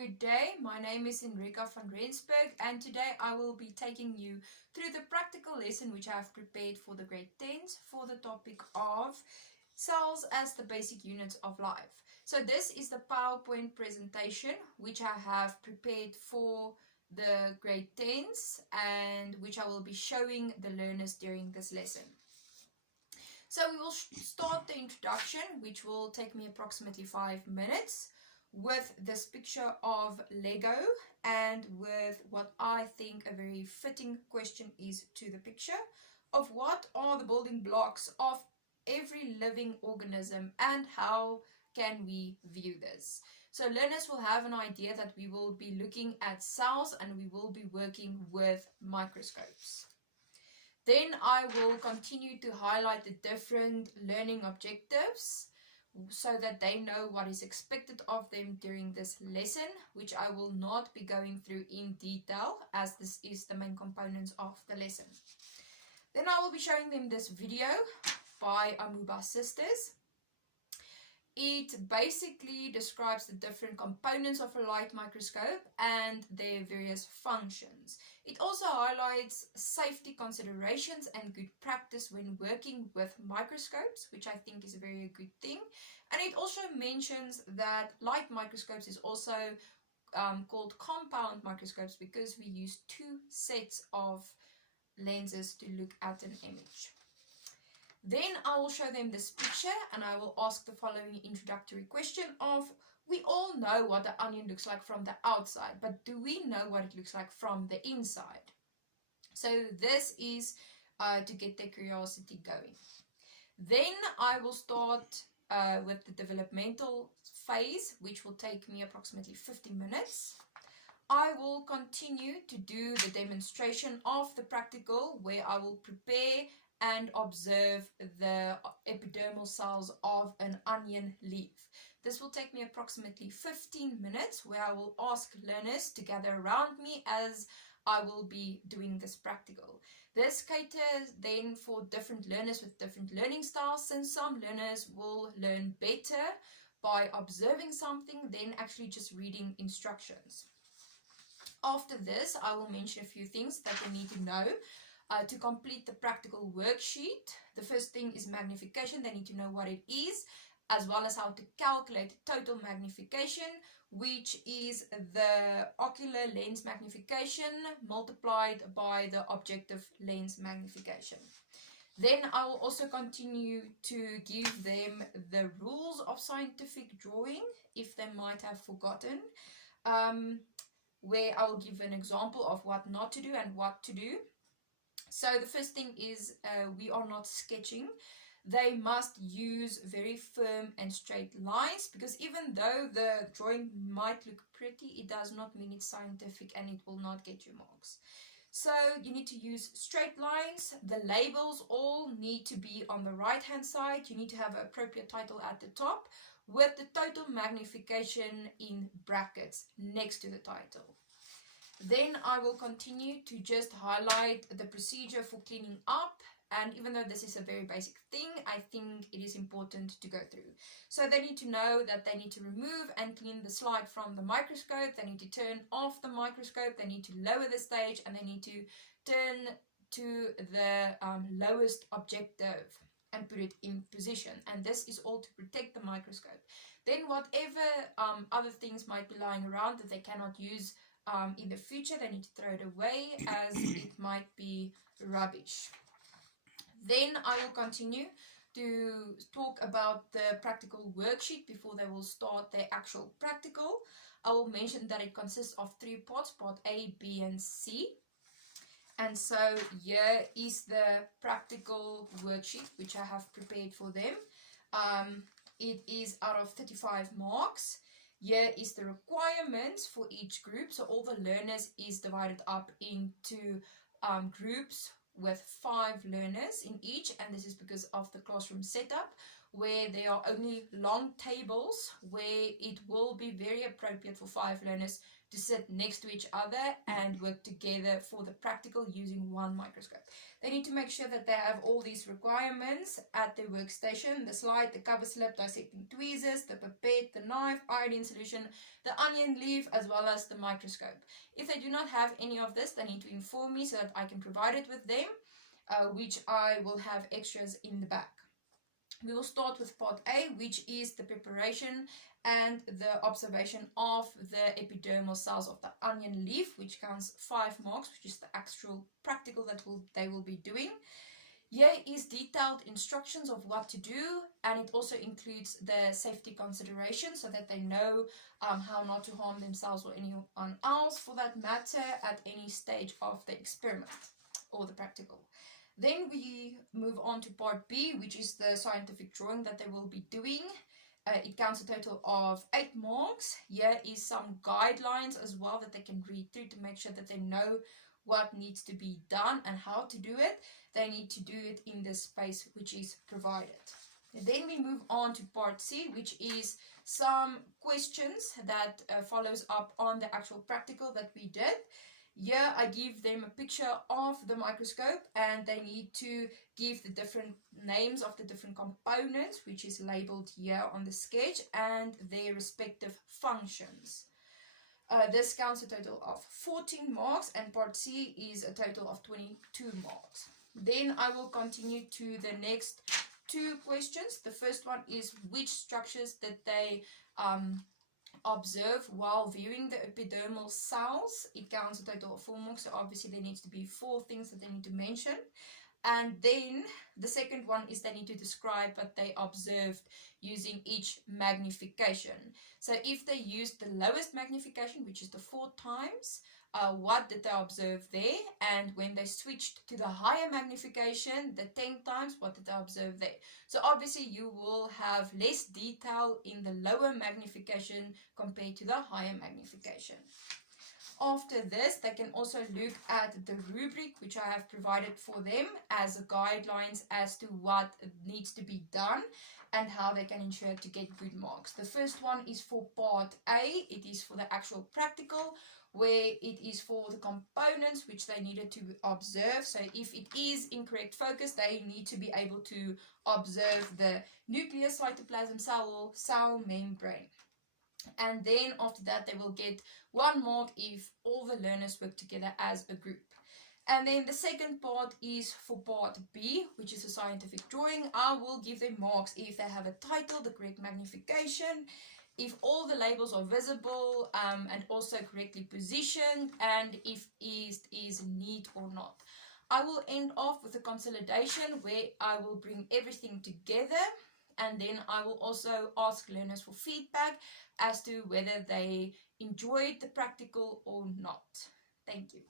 Good day, my name is Enrika van Rensburg and today I will be taking you through the practical lesson which I have prepared for the grade 10s for the topic of cells as the basic units of life. So this is the PowerPoint presentation which I have prepared for the grade 10s and which I will be showing the learners during this lesson. So we will start the introduction, which will take me approximately 5 minutes, with this picture of Lego and with what I think a very fitting question is to the picture of what are the building blocks of every living organism and how can we view this. So learners will have an idea that we will be looking at cells and we will be working with microscopes. Then I will continue to highlight the different learning objectives so that they know what is expected of them during this lesson, which I will not be going through in detail as this is the main components of the lesson. Then I will be showing them this video by Amuba Sisters. It basically describes the different components of a light microscope and their various functions. It also highlights safety considerations and good practice when working with microscopes, which I think is a very good thing. And it also mentions that light microscopes is also called compound microscopes because we use two sets of lenses to look at an image. Then I will show them this picture and I will ask the following introductory question of, we all know what the onion looks like from the outside, but do we know what it looks like from the inside? So this is to get their curiosity going. Then I will start with the developmental phase, which will take me approximately 50 minutes. I will continue to do the demonstration of the practical where I will prepare and observe the epidermal cells of an onion leaf. This will take me approximately 15 minutes where I will ask learners to gather around me as I will be doing this practical. This caters then for different learners with different learning styles, since some learners will learn better by observing something than actually just reading instructions. After this, I will mention a few things that they need to know. To complete the practical worksheet, the first thing is magnification. They need to know what it is, as well as how to calculate total magnification, which is the ocular lens magnification multiplied by the objective lens magnification. Then I will also continue to give them the rules of scientific drawing, if they might have forgotten, where I will give an example of what not to do and what to do. So the first thing is we are not sketching. They must use very firm and straight lines, because even though the drawing might look pretty, it does not mean it's scientific and it will not get you marks. So you need to use straight lines. The labels all need to be on the right hand side. You need to have an appropriate title at the top with the total magnification in brackets next to the title. Then I will continue to just highlight the procedure for cleaning up, and even though this is a very basic thing, I think it is important to go through. So they need to know that they need to remove and clean the slide from the microscope, they need to turn off the microscope, they need to lower the stage, and they need to turn to the lowest objective and put it in position, and this is all to protect the microscope. Then whatever other things might be lying around that they cannot use in the future, they need to throw it away as it might be rubbish. Then I will continue to talk about the practical worksheet before they will start their actual practical. I will mention that it consists of 3 parts, part A, B and C. And so here is the practical worksheet which I have prepared for them. It is out of 35 marks. Here is the requirements for each group. So all the learners is divided up into groups with 5 learners in each. And this is because of the classroom setup, where there are only long tables, where it will be very appropriate for 5 learners to sit next to each other and work together for the practical using one microscope. They need to make sure that they have all these requirements at their workstation: the slide, the cover slip, dissecting tweezers, the pipette, the knife, iodine solution, the onion leaf, as well as the microscope. If they do not have any of this, they need to inform me so that I can provide it with them, which I will have extras in the back. We will start with part A, which is the preparation and the observation of the epidermal cells of the onion leaf, which counts 5 marks, which is the actual practical that they will be doing. Here is detailed instructions of what to do, and it also includes the safety considerations so that they know how not to harm themselves or anyone else for that matter at any stage of the experiment or the practical. Then we move on to part B, which is the scientific drawing that they will be doing. It counts a total of 8 marks. Here is some guidelines as well that they can read through to make sure that they know what needs to be done and how to do it. They need to do it in the space which is provided. Then we move on to part C, which is some questions that follows up on the actual practical that we did. Here I give them a picture of the microscope, and they need to give the different names of the different components, which is labeled here on the sketch, and their respective functions. This counts a total of 14 marks, and part C is a total of 22 marks. Then I will continue to the next 2 questions. The first one is which structures did they observe while viewing the epidermal cells. It counts a total of 4 marks, so obviously there needs to be 4 things that they need to mention. And then the second one is they need to describe what they observed using each magnification. So if they used the lowest magnification, which is the 4 times, what did they observe there? And when they switched to the higher magnification, the 10 times, what did they observe there? So obviously you will have less detail in the lower magnification compared to the higher magnification. After this, they can also look at the rubric which I have provided for them as guidelines as to what needs to be done and how they can ensure to get good marks. The first one is for part A. It is for the actual practical, where it is for the components which they needed to observe. So if it is incorrect focus, they need to be able to observe the nucleus, cytoplasm, cell membrane. And then after that, they will get 1 mark if all the learners work together as a group. And then the second part is for part B, which is a scientific drawing. I will give them marks if they have a title, the correct magnification, if all the labels are visible and also correctly positioned, and if it is neat or not. I will end off with a consolidation where I will bring everything together, and then I will also ask learners for feedback as to whether they enjoyed the practical or not. Thank you.